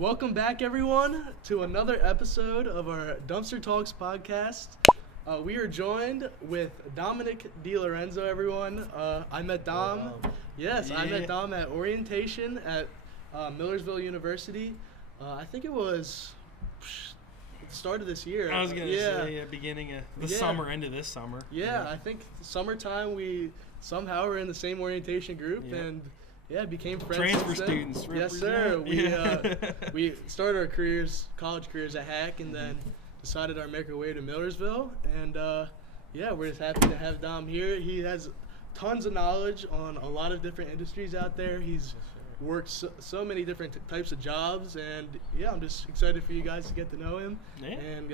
welcome back everyone to another episode of our Dumpster Talks podcast. We are joined with Dominick Delorenzo, everyone. I met Dom. I met Dom at orientation at Millersville University. I think it was the start of this year. I was going to say beginning of the summer, into this summer. I think summertime we somehow were in the same orientation group and became friends. Transfer students. Yes, sir. We started our college careers at Hack, and then decided to make our way to Millersville. And we're just happy to have Dom here. He has tons of knowledge on a lot of different industries out there. He's worked so many different types of jobs, and I'm just excited for you guys to get to know him. And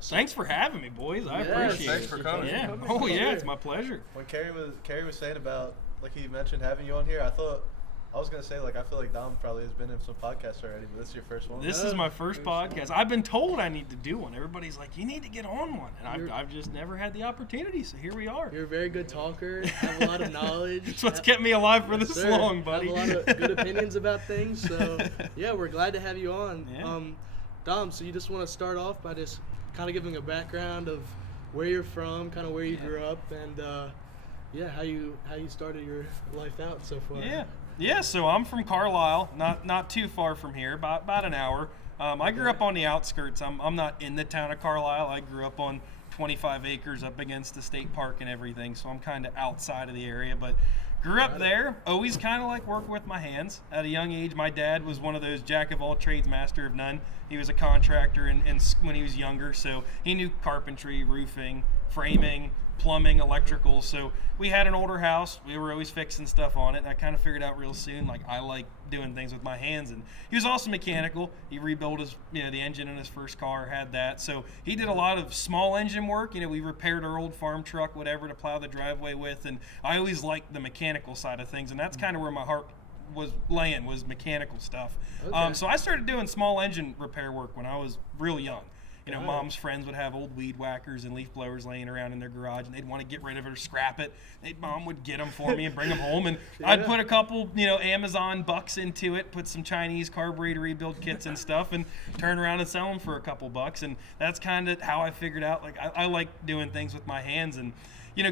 thanks for having me, boys. I appreciate it. Thanks for coming. It's my pleasure. When Carrie was saying about, like, he mentioned having you on here, I was going to say, like, I feel like Dom probably has been in some podcasts already, but this is your first one. This is my first podcast. I've been told I need to do one. Everybody's like, you need to get on one. And I've just never had the opportunity, so here we are. You're a very good talker, have a lot of knowledge. That's what's kept me alive for this long, buddy. Have a lot of good opinions about things, so, we're glad to have you on. Yeah. Dom, so you just want to start off by just kind of giving a background of where you're from, kind of where you grew up, and, how you started your life out so far. Yeah, so I'm from Carlisle, not too far from here, about an hour. I grew up on the outskirts. I'm not in the town of Carlisle. I grew up on 25 acres up against the state park and everything, so I'm kind of outside of the area. But grew up there, always kind of like working with my hands. At a young age, my dad was one of those jack of all trades, master of none. He was a contractor and when he was younger, so he knew carpentry, roofing, framing, plumbing, electrical. So we had an older house. We were always fixing stuff on it, and I kind of figured out real soon, like, I like doing things with my hands. And he was also mechanical. He rebuilt his, the engine in his first car, had that. So he did a lot of small engine work. We repaired our old farm truck, whatever, to plow the driveway with. And I always liked the mechanical side of things, and that's kind of where my heart was mechanical stuff. Okay. So I started doing small engine repair work when I was real young. Mom's friends would have old weed whackers and leaf blowers laying around in their garage, and they'd want to get rid of it or scrap it. Mom would get them for me and bring them home, and I'd put a couple, Amazon bucks into it, put some Chinese carburetor rebuild kits and stuff, and turn around and sell them for a couple bucks. And that's kind of how I figured out, like, I like doing things with my hands. And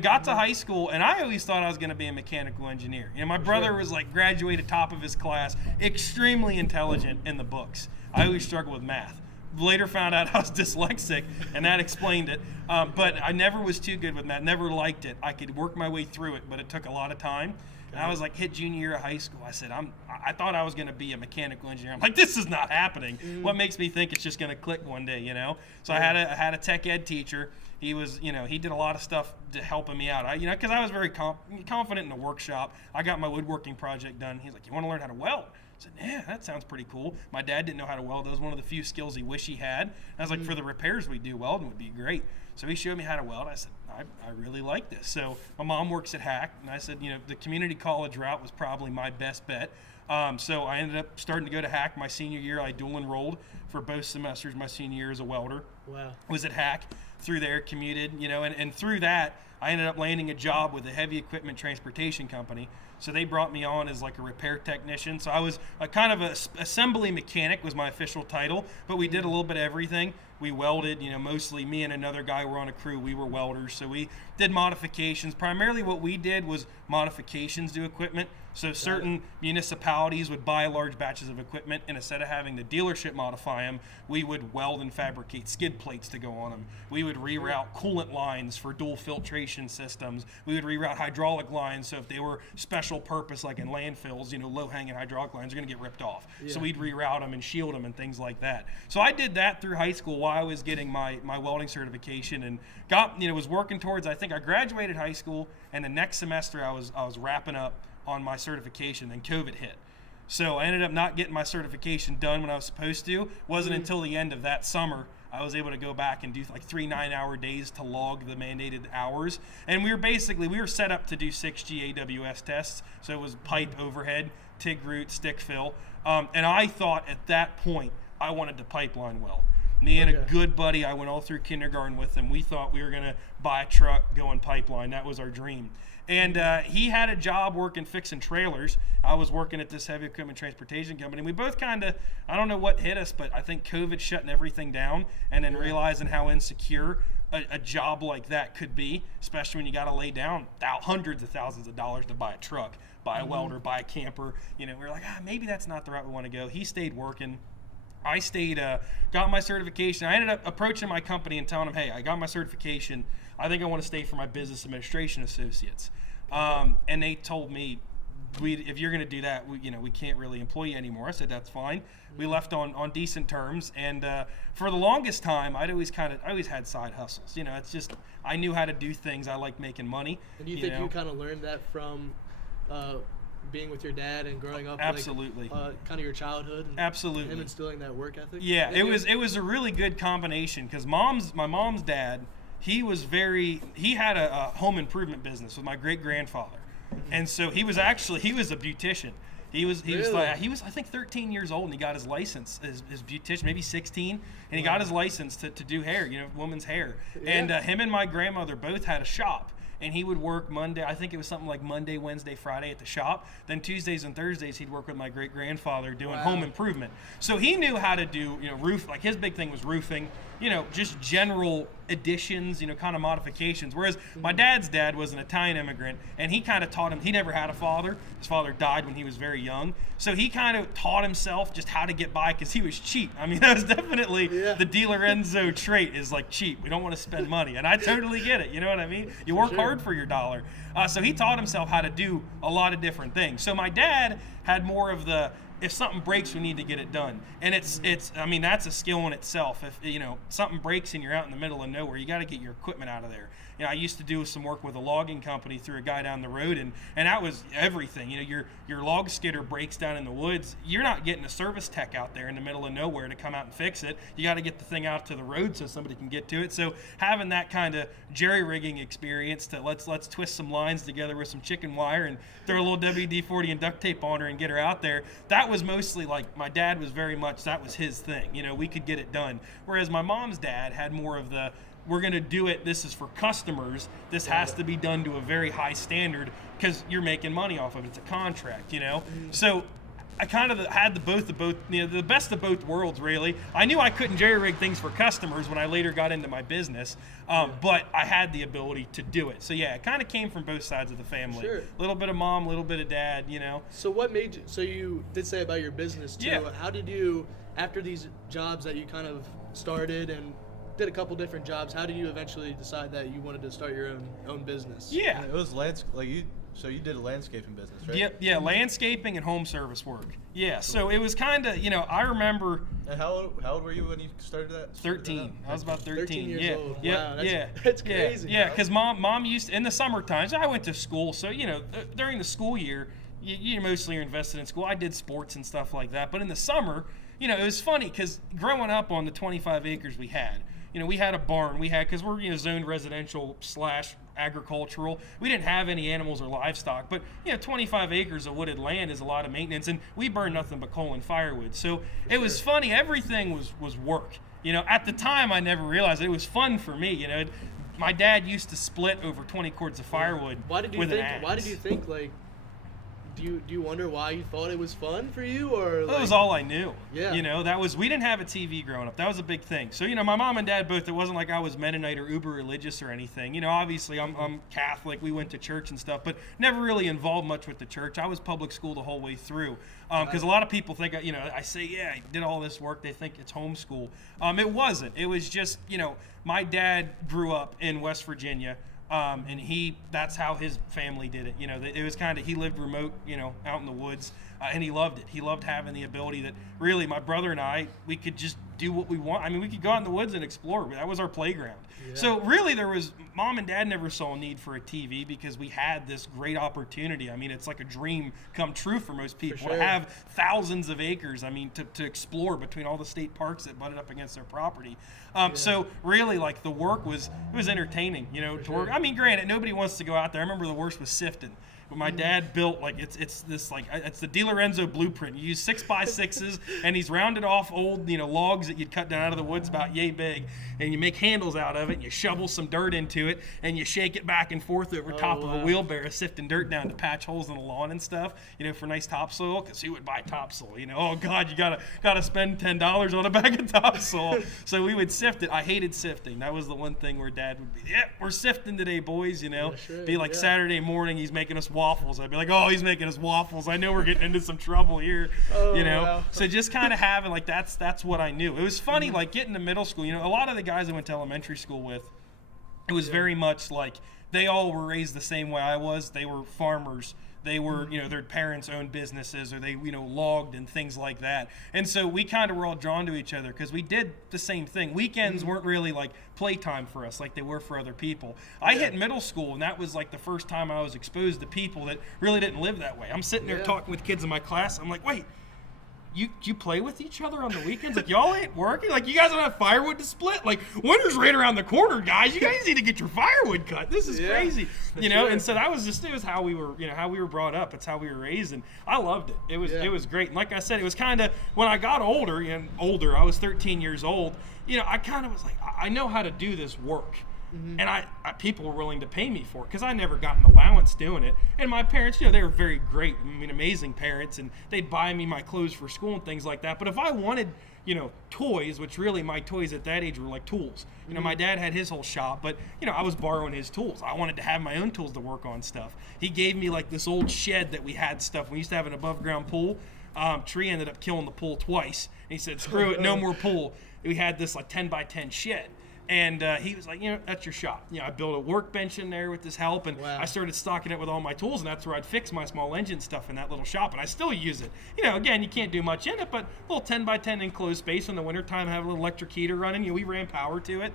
got to high school, and I always thought I was going to be a mechanical engineer. My brother was like graduated top of his class, extremely intelligent in the books. I always struggled with math. Later found out I was dyslexic, and that explained it. But I never was too good with math, never liked it. I could work my way through it, but it took a lot of time. And I was like, hit junior year of high school. I said, I thought I was going to be a mechanical engineer. I'm like, this is not happening. What makes me think it's just going to click one day, So I had a tech ed teacher. He was, he did a lot of stuff to helping me out. Because I was very confident in the workshop. I got my woodworking project done. He's like, you want to learn how to weld? I said, yeah, that sounds pretty cool. My dad didn't know how to weld. That was one of the few skills he wished he had. I was like, for the repairs we do, welding would be great. So he showed me how to weld. I said, I really like this. So my mom works at Hack, and I said, the community college route was probably my best bet. So I ended up starting to go to Hack my senior year. I dual enrolled for both semesters my senior year as a welder. Wow. Was at Hack, through there, commuted, and through that, I ended up landing a job with a heavy equipment transportation company. So they brought me on as like a repair technician. So I was a kind of a assembly mechanic was my official title, but we did a little bit of everything. We welded, mostly me and another guy were on a crew. We were welders. So we did modifications. Primarily what we did was modifications to equipment. So certain municipalities would buy large batches of equipment, and instead of having the dealership modify them, we would weld and fabricate skid plates to go on them. We would reroute coolant lines for dual filtration systems. We would reroute hydraulic lines, so if they were special purpose, like in landfills, low-hanging hydraulic lines are going to get ripped off. Yeah. So we'd reroute them and shield them and things like that. So I did that through high school while I was getting my welding certification, and was working towards, I think I graduated high school, and the next semester I was wrapping up on my certification, then COVID hit. So I ended up not getting my certification done when I was supposed to. Wasn't until the end of that summer I was able to go back and do like 3 9-hour days to log the mandated hours. And we were set up to do 6 GAWS tests. So it was pipe, overhead, TIG root, stick fill. And I thought at that point I wanted to pipeline weld. Me and a Okay. good buddy, I went all through kindergarten with him. We thought we were going to buy a truck, go in pipeline. That was our dream. And he had a job working fixing trailers. I was working at this heavy equipment transportation company. We both kind of, I don't know what hit us, but I think COVID shutting everything down and then realizing how insecure a job like that could be, especially when you got to lay down hundreds of thousands of dollars to buy a truck, buy a welder, buy a camper. You know, we're like, maybe that's not the route we want to go. He stayed working. I stayed, got my certification. I ended up approaching my company and telling them, hey, I got my certification. I think I want to stay for my business administration associates. And they told me, if you're going to do that, we can't really employ you anymore. I said, that's fine. We left on decent terms. And for the longest time, I always had side hustles. You know, it's just, I knew how to do things. I like making money. And do you think you kind of learned that from being with your dad and growing up? Absolutely. Kind of your childhood. And Absolutely. Him instilling that work ethic. Yeah, it was a really good combination because my mom's dad, he had a home improvement business with my great grandfather, and so he was a beautician. He was I think 13 years old and he got his license as beautician, maybe 16, and he got his license to do hair, women's hair. Yeah. And him and my grandmother both had a shop. And he would work Monday, I think it was something like Monday, Wednesday, Friday at the shop. Then Tuesdays and Thursdays, he'd work with my great-grandfather doing home improvement. So he knew how to do, roof, like his big thing was roofing, just general additions, kind of modifications. Whereas my dad's dad was an Italian immigrant, and he kind of taught him, he never had a father. His father died when he was very young. So he kind of taught himself just how to get by because he was cheap. I mean, that was definitely the Delorenzo trait is like cheap. We don't want to spend money. And I totally get it. You know what I mean? You work hard for your dollar. So he taught himself how to do a lot of different things. So my dad had more of the, if something breaks, we need to get it done. And it's I mean, that's a skill in itself. If, something breaks and you're out in the middle of nowhere, you got to get your equipment out of there. I used to do some work with a logging company through a guy down the road, and that was everything. Your log skidder breaks down in the woods. You're not getting a service tech out there in the middle of nowhere to come out and fix it. You got to get the thing out to the road so somebody can get to it. So having that kind of jerry-rigging experience to let's twist some lines together with some chicken wire and throw a little WD-40 and duct tape on her and get her out there, that was mostly like my dad was very much, that was his thing. We could get it done. Whereas my mom's dad had more of the, we're going to do it, this is for customers, this has to be done to a very high standard because you're making money off of it, it's a contract, So I kind of had the best of both worlds, really. I knew I couldn't jerry-rig things for customers when I later got into my business, but I had the ability to do it. So yeah, it kind of came from both sides of the family. Sure. A little bit of mom, a little bit of dad, So what made you, so you did say about your business too, Yeah. How did you, after these jobs that you kind of started and did a couple different jobs, how did you eventually decide that you wanted to start your own business? Yeah. And it was so you did a landscaping business, right? Yep, yeah, landscaping and home service work. Yeah, so it was kind of, I remember And how old were you when you started that? 13. I was about 13. 13 years yeah. old. Yep, Wow, that's- yeah. that's crazy. Yeah, because mom used in the summer times. I went to school, so during the school year, you mostly are invested in school. I did sports and stuff like that, but in the summer, it was funny because growing up on the 25 acres we had. We had a barn. Because we're zoned residential / agricultural. We didn't have any animals or livestock, but 25 acres of wooded land is a lot of maintenance, and we burned nothing but coal and firewood. So it was funny. Everything was work. At the time I never realized it was fun for me. My dad used to split over 20 cords of firewood with an axe. Why did you think like? Do you wonder why you thought it was fun for you, or That was all I knew. Yeah. We didn't have a TV growing up. That was a big thing. So, my mom and dad both, it wasn't like I was Mennonite or uber religious or anything. Obviously I'm Catholic. We went to church and stuff, but never really involved much with the church. I was public school the whole way through. Because a lot of people think, I say, yeah, I did all this work. They think it's homeschool. It wasn't. It was just, my dad grew up in West Virginia. And that's how his family did it. It was kind of, he lived remote, out in the woods, and he loved it. He loved having the ability that really my brother and I, we could just do what we want. I mean, we could go out in the woods and explore. That was our playground. Yeah. So really mom and dad never saw a need for a TV because we had this great opportunity. I mean, it's like a dream come true for most people to have thousands of acres, to explore between all the state parks that butted up against their property. So really, like, the work was entertaining, to work. I mean, granted, nobody wants to go out there. I remember the worst was sifting. But my dad built like it's this like it's the Delorenzo blueprint. You use 6x6s, and he's rounded off old logs that you'd cut down out of the woods about yay big, and you make handles out of it. And you shovel some dirt into it, and you shake it back and forth over top of a wheelbarrow, sifting dirt down to patch holes in the lawn and stuff. For nice topsoil, because who would buy topsoil? Oh God, you gotta spend $10 on a bag of topsoil. So we would sift it. I hated sifting. That was the one thing where Dad would be, we're sifting today, boys. Be like Saturday morning, he's making us waffles. I'd be like, oh, he's making us waffles. I know we're getting into some trouble here. Wow. So just kind of having like that's what I knew. It was funny, like getting to middle school. A lot of the guys I went to elementary school with, it was very much like they all were raised the same way I was. They were farmers. They were, their parents owned businesses, or they, logged and things like that. And so we kind of were all drawn to each other because we did the same thing. Weekends weren't really like playtime for us like they were for other people. I hit middle school, and that was like the first time I was exposed to people that really didn't live that way. I'm sitting there talking with kids in my class. I'm like, wait. You play with each other on the weekends? Like, y'all ain't working? Like, you guys don't have firewood to split? Like, winter's right around the corner, guys. You guys need to get your firewood cut. This is crazy. And so that was it was how we were, how we were brought up. It's how we were raised, and I loved it. It was great. And like I said, it was kind of, when I got older, I was 13 years old, I kind of was like, I know how to do this work. And I people were willing to pay me for it because I never got an allowance doing it. And my parents, they were very great, amazing parents, and they'd buy me my clothes for school and things like that. But if I wanted, toys, which really my toys at that age were like tools. My dad had his whole shop, but, I was borrowing his tools. I wanted to have my own tools to work on stuff. He gave me like this old shed that we had stuff. We used to have an above ground pool. Tree ended up killing the pool twice. And he said, screw it, no more pool. We had this like 10 by 10 shed. And he was like, that's your shop. I built a workbench in there with his help, and I started stocking it with all my tools, and that's where I'd fix my small engine stuff in that little shop, and I still use it. Again, you can't do much in it, but a little 10 by 10 enclosed space in the wintertime, have a little electric heater running. We ran power to it.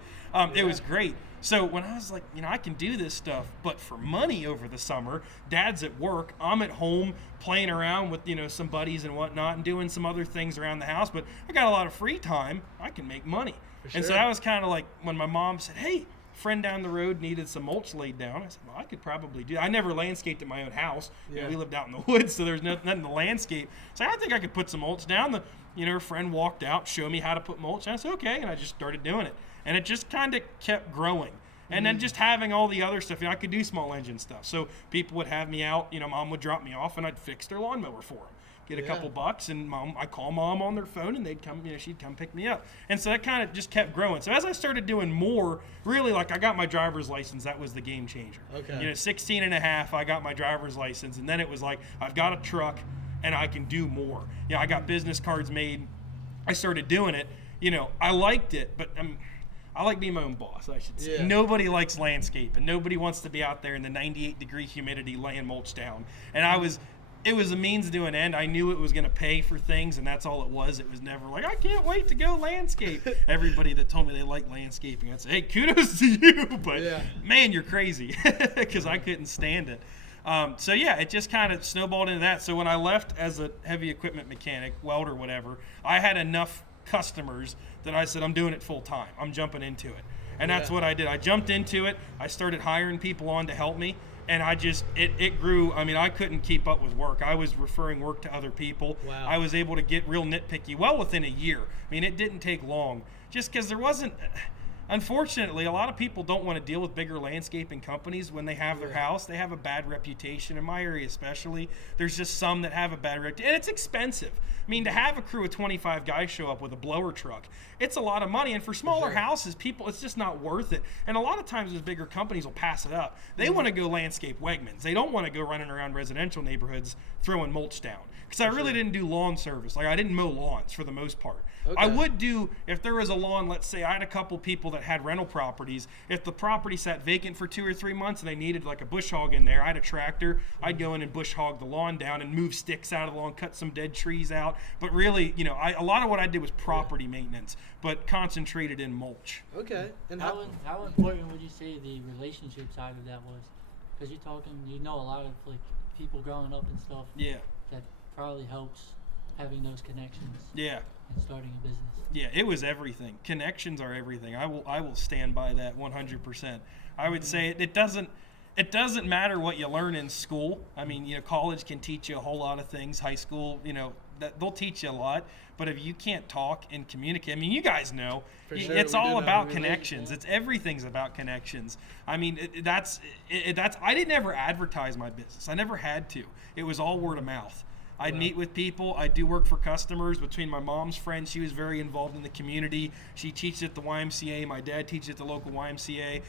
It was great. So when I was like, I can do this stuff, but for money over the summer, Dad's at work, I'm at home playing around with, some buddies and whatnot and doing some other things around the house, but I got a lot of free time, I can make money. And so that was kind of like when my mom said, hey, friend down the road needed some mulch laid down. I said, well, I could probably do that. I never landscaped at my own house. We lived out in the woods, so there's nothing to landscape. So I think I could put some mulch down. Her friend walked out, showed me how to put mulch. And I said, okay, and I just started doing it. And it just kind of kept growing. And then just having all the other stuff, I could do small engine stuff. So people would have me out, Mom would drop me off, and I'd fix their lawnmower for them. Get a couple bucks, and I call Mom on their phone, and they'd come, she'd come pick me up. And so that kind of just kept growing. So as I started doing more, really, like I got my driver's license, that was the game changer. Okay. 16 and a half, I got my driver's license, and then it was like, I've got a truck, and I can do more. I got business cards made. I started doing it. I liked it, but I like being my own boss, I should say. Nobody likes landscape, and nobody wants to be out there in the 98-degree humidity laying mulch down. And it was a means to an end. I knew it was going to pay for things, and that's all it was. It was never like, I can't wait to go landscape. Everybody that told me they liked landscaping, I'd say, hey, kudos to you, but man, you're crazy, because I couldn't stand it. It just kind of snowballed into that. So when I left as a heavy equipment mechanic, welder, whatever, I had enough customers that I said, I'm doing it full time. I'm jumping into it. And that's what I did. I jumped into it. I started hiring people on to help me. And it grew. I couldn't keep up with work. I was referring work to other people. Wow. I was able to get real nitpicky well within a year. It didn't take long. Just because there wasn't, unfortunately, a lot of people don't want to deal with bigger landscaping companies when they have their house. They have a bad reputation. In my area especially, there's just some that have a bad reputation. And it's expensive. To have a crew of 25 guys show up with a blower truck, it's a lot of money. And for smaller houses, people, it's just not worth it. And a lot of times those bigger companies will pass it up. They want to go landscape Wegmans. They don't want to go running around residential neighborhoods throwing mulch down. Because I really didn't do lawn service. Like, I didn't mow lawns for the most part. Okay. I would do, if there was a lawn, let's say I had a couple people that had rental properties. If the property sat vacant for 2 or 3 months and they needed like a bush hog in there, I had a tractor. I'd go in and bush hog the lawn down and move sticks out of the lawn, cut some dead trees out. But really, a lot of what I did was property maintenance, but concentrated in mulch. Okay. And how important would you say the relationship side of that was? Because you're talking, a lot of like people growing up and stuff. Yeah. That probably helps having those connections. Yeah. And starting a business. Yeah, it was everything. Connections are everything. I will stand by that 100%. I would say it doesn't. it doesn't matter what you learn in school. I mean, college can teach you a whole lot of things. High school, they'll teach you a lot. But if you can't talk and communicate, I mean, you guys know, it's all about connections. It's everything's about connections. I mean, I didn't ever advertise my business. I never had to. It was all word of mouth. I'd meet with people. I do work for customers. Between my mom's friends, she was very involved in the community. She teaches at the YMCA. My dad teaches at the local YMCA.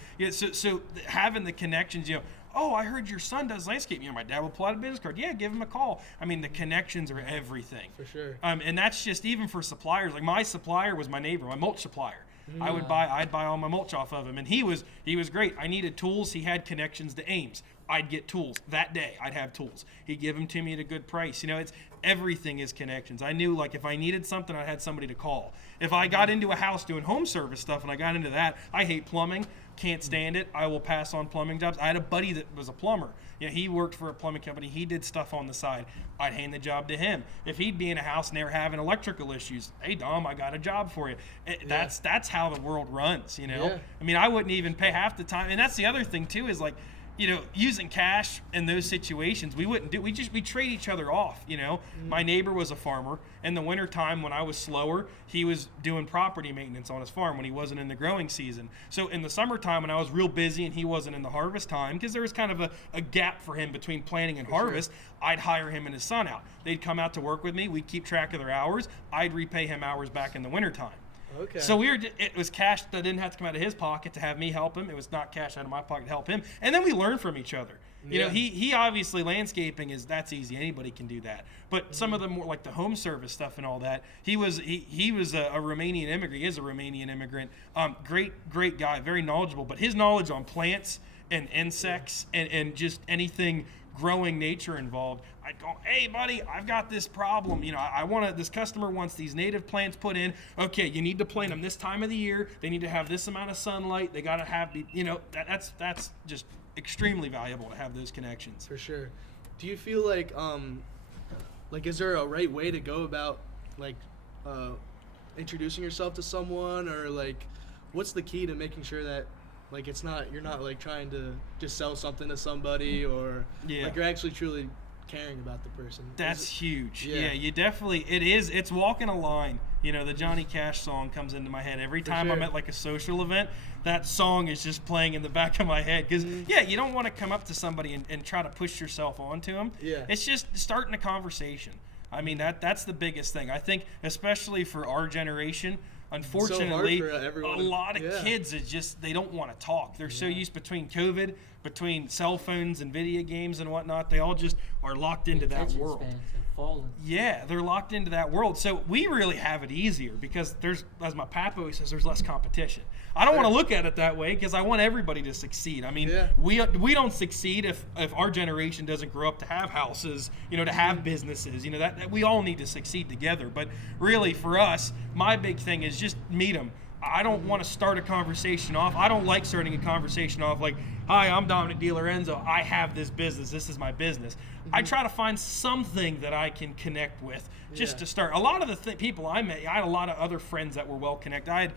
So having the connections, oh, I heard your son does landscape. My dad will pull out a business card. Yeah, give him a call. I mean, the connections are everything. For sure. And that's just even for suppliers. Like my supplier was my neighbor, my mulch supplier. I'd buy all my mulch off of him, and he was great. I needed tools. He had connections to Ames. I'd get tools that day. I'd have tools. He'd give them to me at a good price. It's everything is connections. I knew, like, if I needed something, I had somebody to call. If I got into a house doing home service stuff and I got into that, I hate plumbing. Can't stand it. I will pass on plumbing jobs. I had a buddy that was a plumber. He worked for a plumbing company. He did stuff on the side. I'd hand the job to him. If he'd be in a house and they were having electrical issues, hey, Dom, I got a job for you. That's how the world runs, Yeah. I mean, I wouldn't even pay half the time. And that's the other thing, too, is like, using cash in those situations, we wouldn't do. We trade each other off. My neighbor was a farmer. In the wintertime, when I was slower, he was doing property maintenance on his farm when he wasn't in the growing season. So in the summertime, when I was real busy and he wasn't in the harvest time, because there was kind of a gap for him between planting and harvest, I'd hire him and his son out. They'd come out to work with me. We'd keep track of their hours. I'd repay him hours back in the wintertime. Okay. So it was cash that didn't have to come out of his pocket to have me help him. It was not cash out of my pocket to help him. And then we learn from each other. He obviously, landscaping that's easy. Anybody can do that. But some of the more like the home service stuff and all that, he was a Romanian immigrant. He is a Romanian immigrant. Great guy, very knowledgeable. But his knowledge on plants and insects and just anything growing nature involved, I'd go, hey buddy, I've got this problem. This customer wants these native plants put in. Okay, you need to plant them this time of the year. They need to have this amount of sunlight. They got to have that's just extremely valuable to have those connections. For sure. Do you feel like is there a right way to go about introducing yourself to someone, or what's the key to making sure that you're not trying to just sell something to somebody, or you're actually truly caring about the person? That's huge. Yeah. You definitely, it's walking a line. The Johnny Cash song comes into my head every time I'm at a social event. That song is just playing in the back of my head because you don't want to come up to somebody and try to push yourself onto them. It's just starting a conversation. I mean, that's the biggest thing. I think, especially for our generation, unfortunately, a lot of kids they don't want to talk. They're so used between COVID, between cell phones and video games and whatnot. They all just are locked into that world. Spans have fallen. Yeah, they're locked into that world. So we really have it easier because there's, as my papa always says, there's less competition. I don't want to look at it that way because I want everybody to succeed. I mean, we don't succeed if our generation doesn't grow up to have houses, to have businesses, that we all need to succeed together. But really for us, my big thing is just meet them. I don't want to start a conversation off. I don't like starting a conversation off like, hi, I'm Dominick Delorenzo. I have this business. This is my business. I try to find something that I can connect with just to start. A lot of the people I met, I had a lot of other friends that were well connected.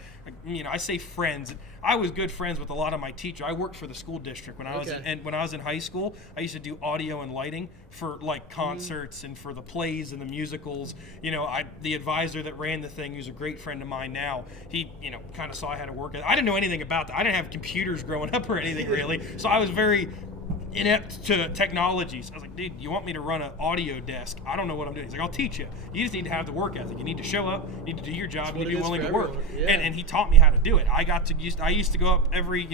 I say friends. I was good friends with a lot of my teachers. I worked for the school district when I was in high school. I used to do audio and lighting for concerts and for the plays and the musicals. The advisor that ran the thing, who's a great friend of mine now, he kind of saw I had to work. I didn't know anything about that. I didn't have computers growing up or anything really, so I was very inept to technologies. I was like, dude, you want me to run an audio desk? I don't know what I'm doing. He's like, I'll teach you. You just need to have the work ethic. You need to show up. You need to do your job. You need to be willing to work. And he taught me how to do it. I used to go up every,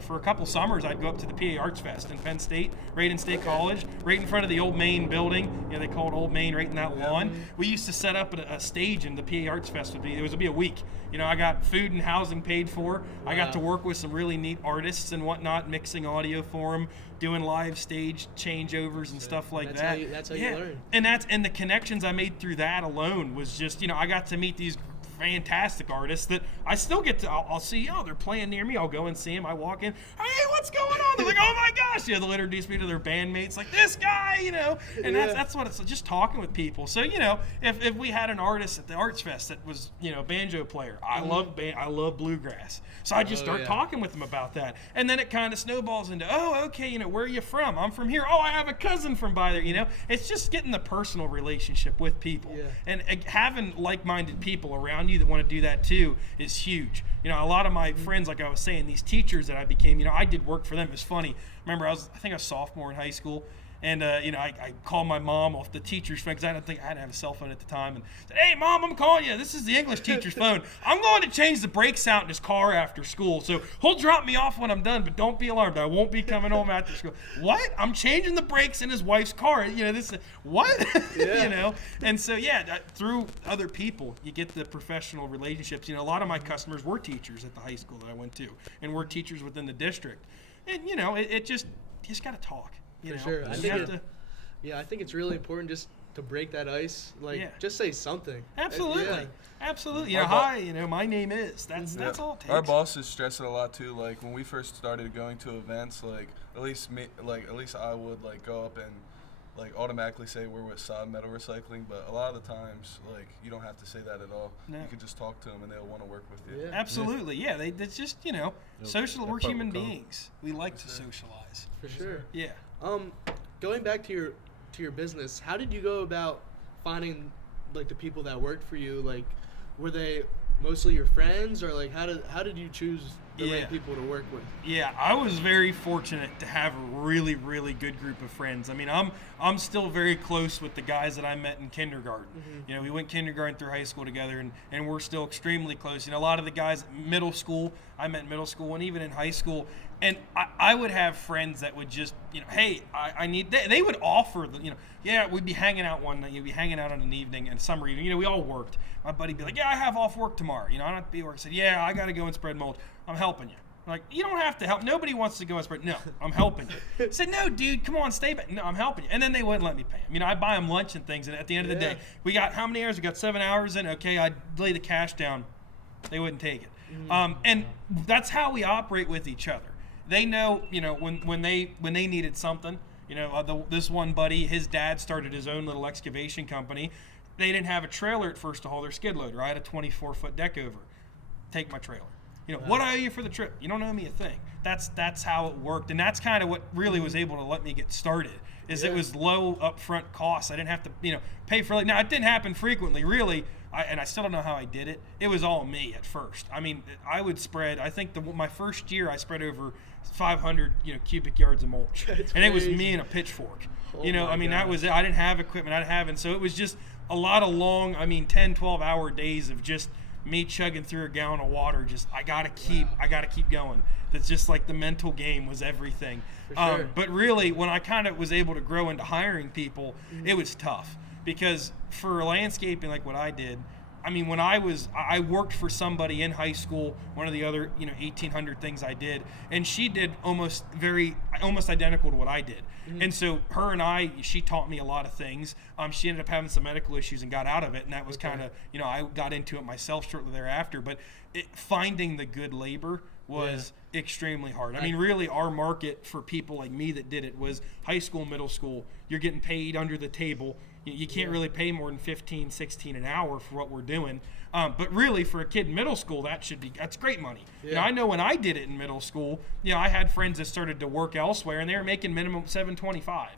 for a couple summers, I'd go up to the PA Arts Fest in Penn State, right in State College, right in front of the old Main building. They call it Old Main, right in that lawn. We used to set up a stage, and the PA Arts Fest would be a week. I got food and housing paid for. I got to work with some really neat artists and whatnot, mixing audio for them, doing live stage changeovers and stuff like that. That's how you learn. And the connections I made through that alone was just, I got to meet these fantastic artists that I still get to, I'll see, they're playing near me. I'll go and see them. I walk in, hey, what's going on? They're like, oh my gosh. You know, they'll introduce me to their bandmates, like this guy, you know, and that's what it's just talking with people. So, you know, if we had an artist at the Arts Fest that was, you know, banjo player, I love bluegrass. So I just start talking with them about that. And then it kind of snowballs into, oh, okay, you know, where are you from? I'm from here. Oh, I have a cousin from by there, you know. It's just getting the personal relationship with people. Yeah. And having like-minded people around you that want to do that too is huge. You know, a lot of my friends, like I was saying, these teachers that I became, you know, I did work for them. It was funny. Remember, I think I was a sophomore in high school. And, you know, I called my mom off the teacher's phone because I didn't have a cell phone at the time. And said, hey, Mom, I'm calling you. This is the English teacher's phone. I'm going to change the brakes out in his car after school. So he'll drop me off when I'm done, but don't be alarmed. I won't be coming home after school. What? I'm changing the brakes in his wife's car. You know, what? You know? And so, through other people, you get the professional relationships. You know, a lot of my customers were teachers at the high school that I went to and were teachers within the district. And, you know, you just got to talk. You know, sure. I think it's really important just to break that ice. Like, just say something. Absolutely. Absolutely. You know, hi, you know, my name is. That's all it takes. Our bosses stress it a lot too. Like when we first started going to events, like at least I would like go up and like automatically say we're with Sahd Metal Recycling, but a lot of the times, like, you don't have to say that at all. No. You can just talk to them and they'll want to work with you. Yeah. Absolutely, yeah. It's just, you know, we're human beings. We like to socialize. For sure. Yeah. Going back to your business, how did you go about finding like the people that worked for you? Like, were they mostly your friends, or like how did you choose the right people to work with? Yeah, I was very fortunate to have a really, really good group of friends. I mean, I'm still very close with the guys that I met in kindergarten. Mm-hmm. You know, we went kindergarten through high school together, and we're still extremely close. You know, a lot of the guys at middle school, I met in middle school, and even in high school. And I would have friends that would just, you know, hey, I need, they would offer, you know, we'd be hanging out one night, you'd be hanging out on an evening and summer evening, you know, we all worked. My buddy'd be like, I have off work tomorrow, you know, I don't have to be at work. I said, I got to go and spread mold. I'm helping you. I'm like, you don't have to help. Nobody wants to go and spread. No, I'm helping you. I said, no, dude, come on, stay back. No, I'm helping you. And then they wouldn't let me pay them. You know, I'd buy them lunch and things, and at the end of the day, we got how many hours? We got 7 hours in. Okay, I'd lay the cash down. They wouldn't take it. And that's how we operate with each other. They know, you know, when they needed something, you know, this one buddy, his dad started his own little excavation company. They didn't have a trailer at first to haul their skid loader. I had a 24-foot deck over. Take my trailer. You know, what do I owe you for the trip? You don't owe me a thing. That's how it worked, and that's kind of what really was able to let me get started. It was low upfront costs. I didn't have to, you know, pay for it. Now, it didn't happen frequently, really. And I still don't know how I did it. It was all me at first. I mean, I would spread. I think my first year I spread over 500 cubic yards of mulch, and it was me and a pitchfork. I mean, that was it. I didn't have equipment. And so it was just a lot of long, 10, 12-hour days of just me chugging through a gallon of water. Just I gotta keep going. That's just like the mental game was everything. For sure. But really, when I kind of was able to grow into hiring people, it was tough. Because for landscaping like what I did, I mean, when I worked for somebody in high school, one of the other 1,800 things I did, and she did almost identical to what I did. And so she taught me a lot of things. She ended up having some medical issues and got out of it, and that was kind of, I got into it myself shortly thereafter. But finding the good labor was extremely hard. I mean, really, our market for people like me that did it was high school, middle school. You're getting paid under the table. You can't really pay more than 15, 16 an hour for what we're doing. But really, for a kid in middle school, that's great money. Now, I know when I did it in middle school, I had friends that started to work elsewhere, and they were making minimum $7.25.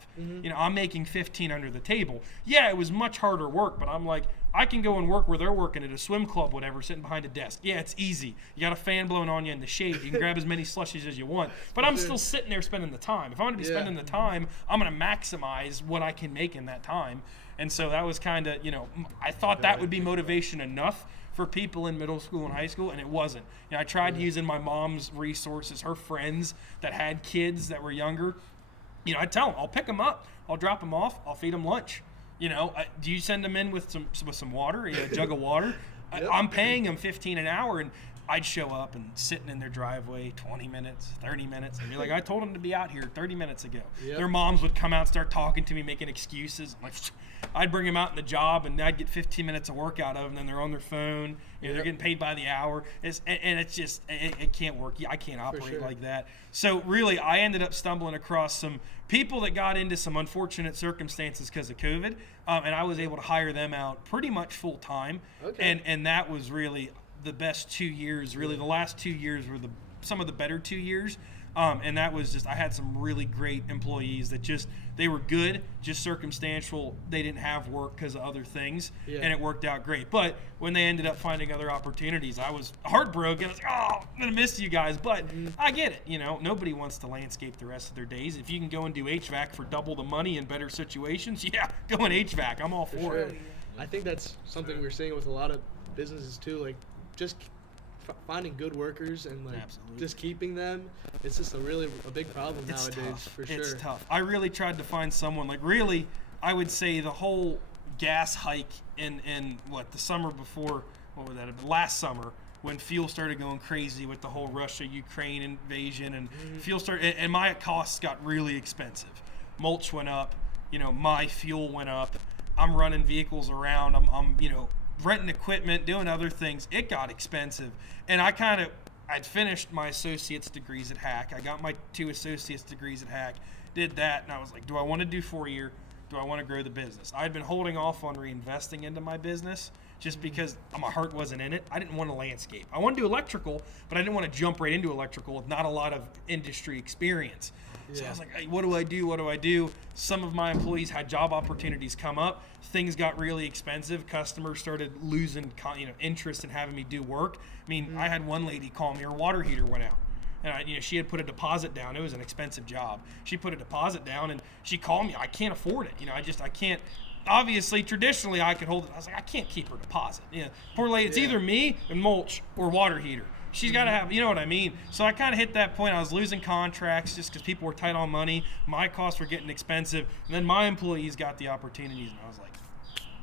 I'm making 15 under the table. Yeah, it was much harder work, but I'm like, I can go and work where they're working at a swim club, whatever, sitting behind a desk. Yeah, it's easy. You got a fan blowing on you in the shade. You can grab as many slushies as you want. But I'm still sitting there spending the time. If I'm going to be spending the time, I'm going to maximize what I can make in that time. And so that was kind of, I thought that would be motivation enough for people in middle school and high school, and it wasn't. I tried using my mom's resources, her friends that had kids that were younger. I'd tell them, I'll pick them up, I'll drop them off, I'll feed them lunch. Do you send them in with some water, a jug of water? I'm paying them $15 an hour, and I'd show up and sitting in their driveway 20 minutes, 30 minutes, and be like, I told them to be out here 30 minutes ago. Yep. Their moms would come out and start talking to me, making excuses. I'm like, I'd bring them out in the job, and I'd get 15 minutes of work out of them, and then they're on their phone. They're getting paid by the hour. And it's just, it can't work. I can't operate like that. So really, I ended up stumbling across some people that got into some unfortunate circumstances because of COVID, and I was able to hire them out pretty much full time. Okay. And that was really the best 2 years. Really, the last 2 years were some of the better 2 years. And that was just, I had some really great employees that just, they were good, just circumstantial. They didn't have work because of other things, and it worked out great. But when they ended up finding other opportunities, I was heartbroken. I was like, oh, I'm going to miss you guys. But I get it. Nobody wants to landscape the rest of their days. If you can go and do HVAC for double the money in better situations, go in HVAC. I'm all for it. I think that's something we're seeing with a lot of businesses too, like just finding good workers and like just keeping them. It's just a big problem nowadays. Tough. For sure. It's tough. I really tried to find someone, like, really, I would say the whole gas hike in the summer before, what was that, last summer, when fuel started going crazy with the whole Russia-Ukraine invasion, and fuel started, and my costs got really expensive. Mulch went up, my fuel went up. I'm running vehicles around. I'm renting equipment, doing other things. It got expensive. And I'd finished my associate's degrees at Hack. I got my 2 associate's degrees at Hack, did that, and I was like, do I want to do 4-year? Do I want to grow the business? I'd been holding off on reinvesting into my business just because my heart wasn't in it. I didn't want to landscape. I wanted to do electrical, but I didn't want to jump right into electrical with not a lot of industry experience. So I was like, hey, what do I do? What do I do? Some of my employees had job opportunities come up. Things got really expensive. Customers started losing interest in having me do work. I mean, I had one lady call me, her water heater went out. And she had put a deposit down. It was an expensive job. She put a deposit down, and she called me. I can't afford it. I can't. Obviously, traditionally, I could hold it. I was like, I can't keep her deposit. Poor lady. It's either me and mulch or water heater. She's got to have, you know what I mean? So I kind of hit that point. I was losing contracts just because people were tight on money. My costs were getting expensive. And then my employees got the opportunities, and I was like,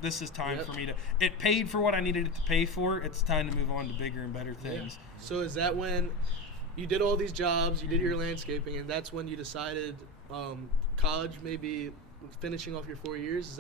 this is time for me to, it paid for what I needed it to pay for. It's time to move on to bigger and better things. So is that when you did all these jobs, you did your landscaping, and that's when you decided college, maybe finishing off your 4 years? Is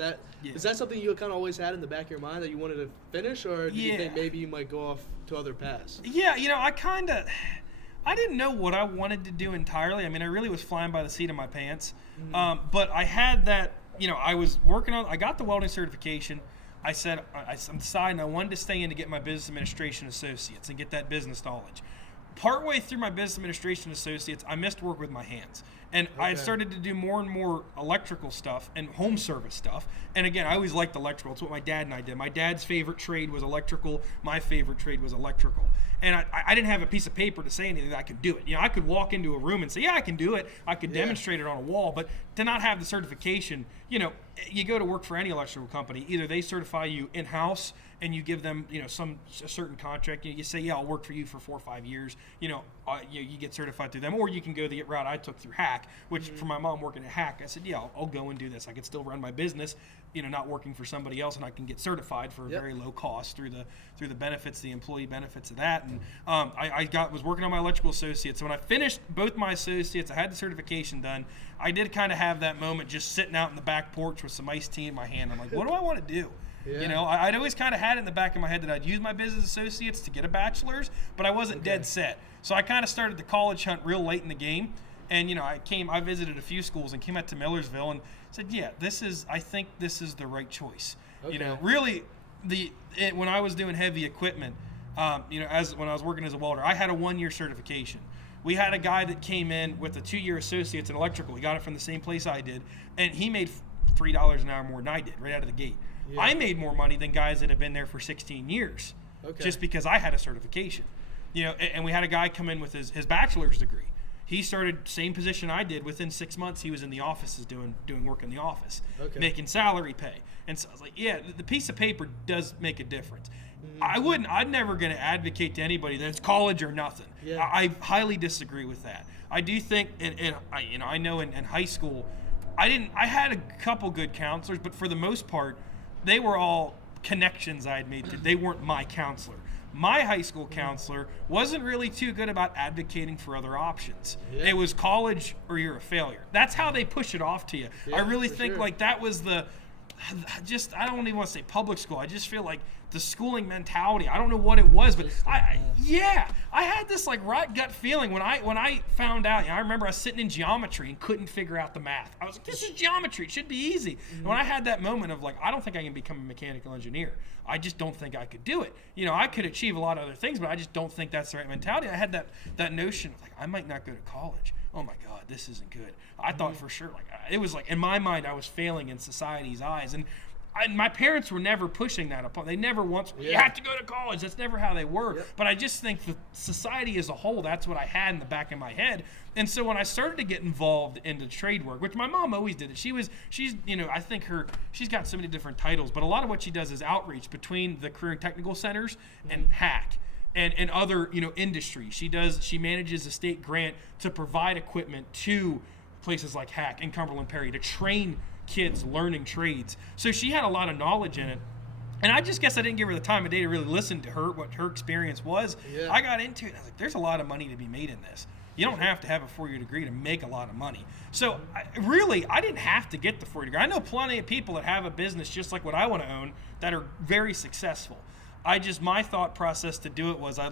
that something you kind of always had in the back of your mind that you wanted to finish, or do you think maybe you might go off to other paths? I didn't know what I wanted to do entirely. I mean, I really was flying by the seat of my pants. But I had that, I was working on, I got the welding certification. I said, I'm deciding I wanted to stay in to get my business administration associates and get that business knowledge. Partway through my business administration associates, I missed work with my hands. And I had started to do more and more electrical stuff and home service stuff. And again, I always liked electrical. It's what my dad and I did. My dad's favorite trade was electrical. My favorite trade was electrical. And I didn't have a piece of paper to say anything that I could do it. I could walk into a room and say, I can do it. I could demonstrate it on a wall. But to not have the certification, you go to work for any electrical company. Either they certify you in-house and you give them, a certain contract. You say, I'll work for you for 4 or 5 years. You get certified through them, or you can go the route I took through Hack, which for my mom working at Hack, I said, I'll go and do this. I can still run my business, not working for somebody else, and I can get certified for a very low cost through the benefits, the employee benefits of that. And I was working on my electrical associates. So when I finished both my associates, I had the certification done. I did kind of have that moment just sitting out in the back porch with some iced tea in my hand. I'm like, what do I want to do? I'd always kind of had it in the back of my head that I'd use my business associates to get a bachelor's, but I wasn't dead set. So I kind of started the college hunt real late in the game. And, I visited a few schools and came out to Millersville and said, I think this is the right choice. Really, when I was doing heavy equipment, when I was working as a welder, I had a 1-year certification. We had a guy that came in with a 2-year associates in electrical. He got it from the same place I did, and he made $3 an hour more than I did right out of the gate. I made more money than guys that have been there for 16 years just because I had a certification. And we had a guy come in with his bachelor's degree. He started same position I did. Within 6 months, he was in the offices doing work in the office, making salary pay. And so I was like, the piece of paper does make a difference. I'm never going to advocate to anybody that it's college or nothing. I highly disagree with that. I do think, I know in high school, I had a couple good counselors, but for the most part, they were all connections I had made. They weren't my counselor. my high school counselor wasn't really too good about advocating for other options. Yeah. It was college or you're a failure. That's how they push it off to you. Yeah, I really for think sure. like that was I don't even want to say public school. I just feel like the schooling mentality. I don't know what it was, but I had this like right gut feeling when I found out. I remember I was sitting in geometry and couldn't figure out the math. I was like, this is geometry. It should be easy. And when I had that moment of like, I don't think I can become a mechanical engineer. I just don't think I could do it. I could achieve a lot of other things, but I just don't think that's the right mentality. I had that notion of like, I might not go to college. Oh my God, this isn't good. I thought for sure, like it was like in my mind, I was failing in society's eyes. And my parents were never pushing that upon. They never once, you have to go to college. That's never how they were. Yep. But I just think the society as a whole, that's what I had in the back of my head. And so when I started to get involved into trade work, which my mom always did it, she's I think she's got so many different titles, but a lot of what she does is outreach between the career and technical centers and HACK. And other industries. She manages a state grant to provide equipment to places like HACK and Cumberland Perry to train kids learning trades. So she had a lot of knowledge in it. And I just guess I didn't give her the time of day to really listen to her, what her experience was. Yeah. I got into it and I was like, there's a lot of money to be made in this. You don't have to have a 4-year degree to make a lot of money. So I didn't have to get the 4-year degree. I know plenty of people that have a business just like what I want to own that are very successful. My thought process to do it was I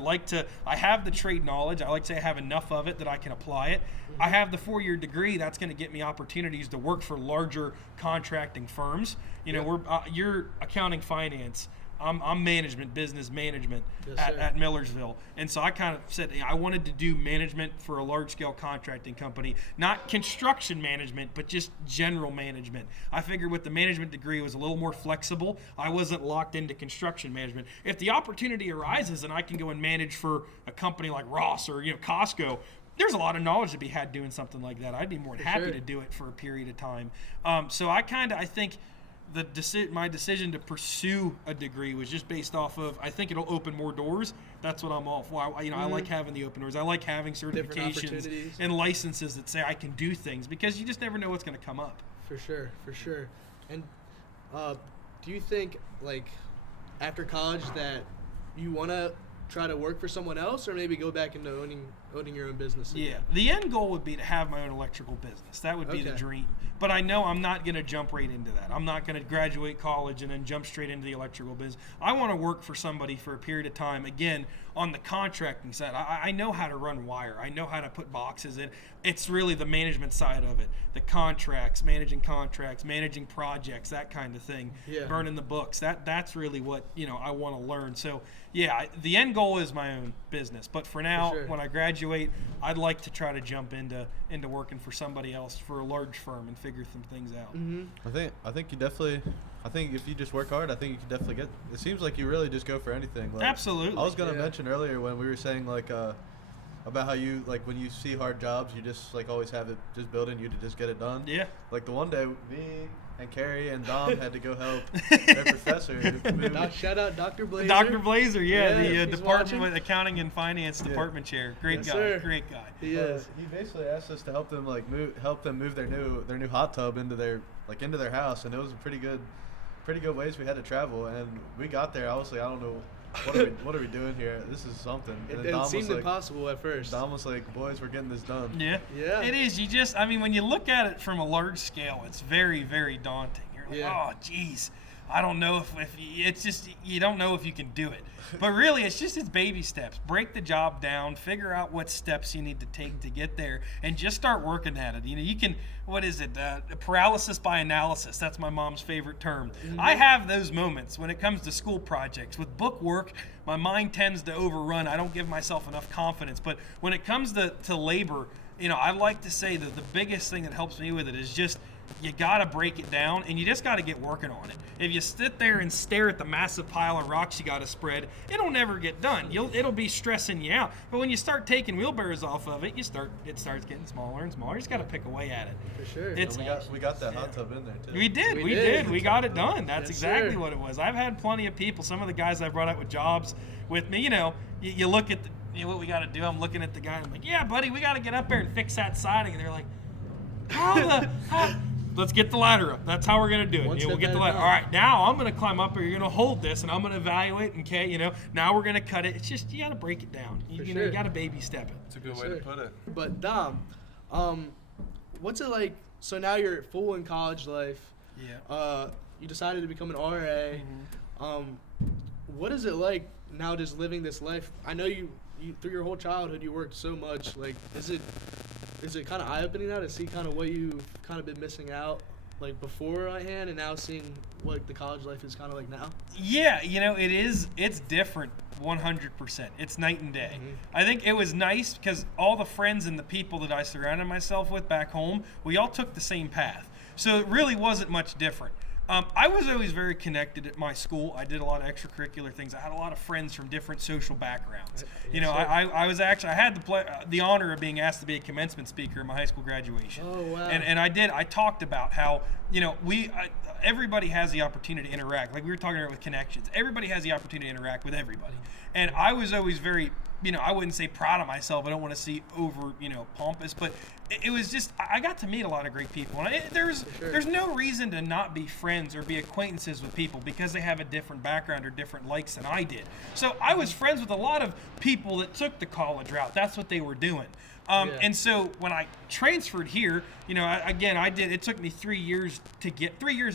have the trade knowledge. I like to say I have enough of it that I can apply it. I have the 4-year degree. That's going to get me opportunities to work for larger contracting firms. You're accounting finance. I'm management, business management at Millersville. And so I kind of said I wanted to do management for a large-scale contracting company, not construction management, but just general management. I figured with the management degree, it was a little more flexible. I wasn't locked into construction management. If the opportunity arises and I can go and manage for a company like Ross or Costco, there's a lot of knowledge to be had doing something like that. I'd be more than happy to do it for a period of time. So I think my decision to pursue a degree was just based off of I think it'll open more doors. That's what I'm all for. I like having the open doors. I like having certifications and licenses that say I can do things because you just never know what's going to come up. For sure. And do you think like after college that you want to try to work for someone else or maybe go back into owning your own business again? Yeah, the end goal would be to have my own electrical business. That would be the dream. But I know I'm not going to jump right into that. I'm not going to graduate college and then jump straight into the electrical business. I want to work for somebody for a period of time, again, on the contracting side. I know how to run wire. I know how to put boxes in. It's really the management side of it. The contracts, managing projects, that kind of thing. Yeah. Burning the books. That's really what, I want to learn. So, yeah, the end goal is my own business. But for now, when I graduate, I'd like to try to jump into working for somebody else, for a large firm, and figure some things out. Mm-hmm. I think you definitely. I think if you just work hard, I think you can definitely get. It seems like you really just go for anything. Like, absolutely. I was gonna mention earlier when we were saying like about how you like when you see hard jobs, you just like always have it just building you to just get it done. Yeah. Like the one day, me and Carrie and Dom had to go help their professor. Shout out Dr. Blazer. Dr. Blazer, the department watching. Accounting and Finance department chair. Great guy. Sir. Great guy. He is. He basically asked us to help them move their new hot tub into their house, and it was a pretty good ways we had to travel. And we got there. I was like, I don't know. What are we doing here? This is something. And it seemed impossible at first. Dom was like, boys, we're getting this done. Yeah. It is. When you look at it from a large scale, it's very, very daunting. You're like, oh, geez, I don't know if it's just, you don't know if you can do it. But really, it's baby steps. Break the job down, figure out what steps you need to take to get there, and just start working at it. You can, paralysis by analysis. That's my mom's favorite term. Mm-hmm. I have those moments when it comes to school projects. With book work, my mind tends to overrun. I don't give myself enough confidence. But when it comes to labor, I like to say that the biggest thing that helps me with it is just, you got to break it down, and you just got to get working on it. If you sit there and stare at the massive pile of rocks you got to spread, it'll never get done. It'll be stressing you out. But when you start taking wheelbarrows off of it, it starts getting smaller and smaller. You just got to pick away at it. For sure. We got that hot tub in there, too. We did. We got it done. That's exactly what it was. I've had plenty of people, some of the guys I brought out with jobs with me, you look at what we got to do. I'm looking at the guy, and I'm like, yeah, buddy, we got to get up there and fix that siding. And they're like, let's get the ladder up. That's how we're gonna do it. One We'll step get at the a ladder. time. All right, now I'm gonna climb up here. You're gonna hold this, and I'm gonna evaluate. Okay, now we're gonna cut it. It's just you gotta break it down. You sure. gotta baby step it. It's a good way Sure. to put it. But Dom, what's it like? So now you're full in college life. Yeah. You decided to become an RA. What is it like now just living this life? I know you through your whole childhood you worked so much. Like, is it kind of eye-opening now to see kind of what you've kind of been missing out like beforehand and now seeing what the college life is kind of like now? Yeah, it is. It's different, 100%. It's night and day. I think it was nice because all the friends and the people that I surrounded myself with back home, we all took the same path. So it really wasn't much different. I was always very connected at my school. I did a lot of extracurricular things. I had a lot of friends from different social backgrounds. I was actually, I had the honor of being asked to be a commencement speaker in my high school graduation. Oh, wow. And I talked about how, everybody has the opportunity to interact. Like we were talking about with connections. Everybody has the opportunity to interact with everybody. And I was always very, I wouldn't say proud of myself. I don't want to see over, pompous, but it was just, I got to meet a lot of great people. And there's no reason to not be friends or be acquaintances with people because they have a different background or different likes than I did. So I was friends with a lot of people that took the college route. That's what they were doing. And so when I transferred here, it took me 3 years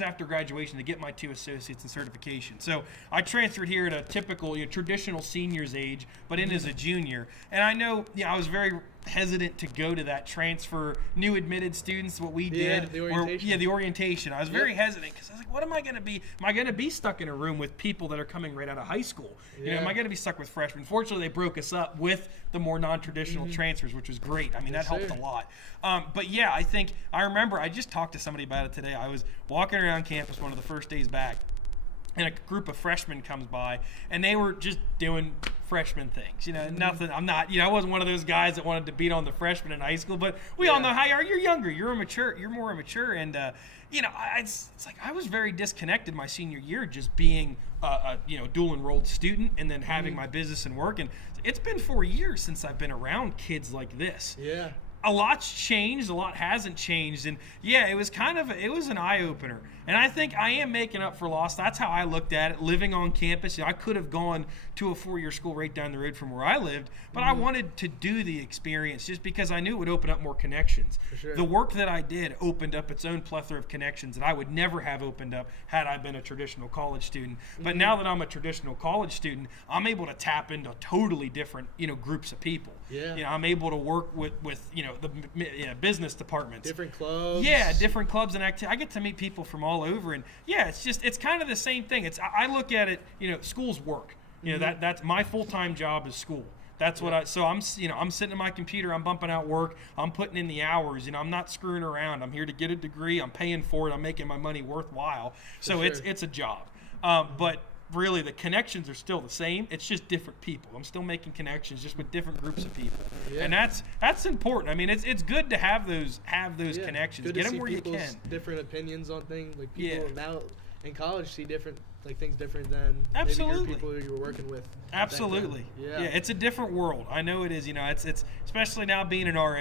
after graduation to get my 2 associates and certification. So I transferred here at a typical, traditional senior's age, but in as a junior. And I know, I was very hesitant to go to that transfer, new admitted students, what we did. The orientation. The orientation. I was very hesitant because I was like, what am I going to be? Am I going to be stuck in a room with people that are coming right out of high school? Am I going to be stuck with freshmen? Fortunately, they broke us up with the more non-traditional transfers, which was great. I mean, that helped a lot. But yeah, I remember I just talked to somebody about it today. I was walking around campus one of the first days back, and a group of freshmen comes by, and they were just doing freshman things. Nothing. I wasn't one of those guys that wanted to beat on the freshmen in high school, but we all know how you are. You're younger. You're more immature. And, it's like I was very disconnected my senior year just being a dual enrolled student and then having my business and work. And it's been 4 years since I've been around kids like this. Yeah. A lot's changed, a lot hasn't changed, and it was an eye-opener. And I think I am making up for lost. That's how I looked at it, living on campus. I could have gone to a 4-year school right down the road from where I lived, but I wanted to do the experience just because I knew it would open up more connections. For sure. The work that I did opened up its own plethora of connections that I would never have opened up had I been a traditional college student. But now that I'm a traditional college student, I'm able to tap into totally different, groups of people. Yeah. I'm able to work with the business departments. Different clubs. Yeah, different clubs and activities. I get to meet people from all over, and it's kind of the same thing. I look at it, school's work. That's my full-time job is school. That's what I'm sitting at my computer, I'm bumping out work, I'm putting in the hours, I'm not screwing around. I'm here to get a degree, I'm paying for it, I'm making my money worthwhile. So it's a job. But really the connections are still the same. It's just different people. I'm still making connections just with different groups of people. Yeah. And that's important. I mean, it's good to have those connections. Good Get to them see where you people's can. different opinions on things. Like people now in college see different things different than maybe your people you were working with. Absolutely. Yeah, it's a different world. I know it is. It's especially now being an RA.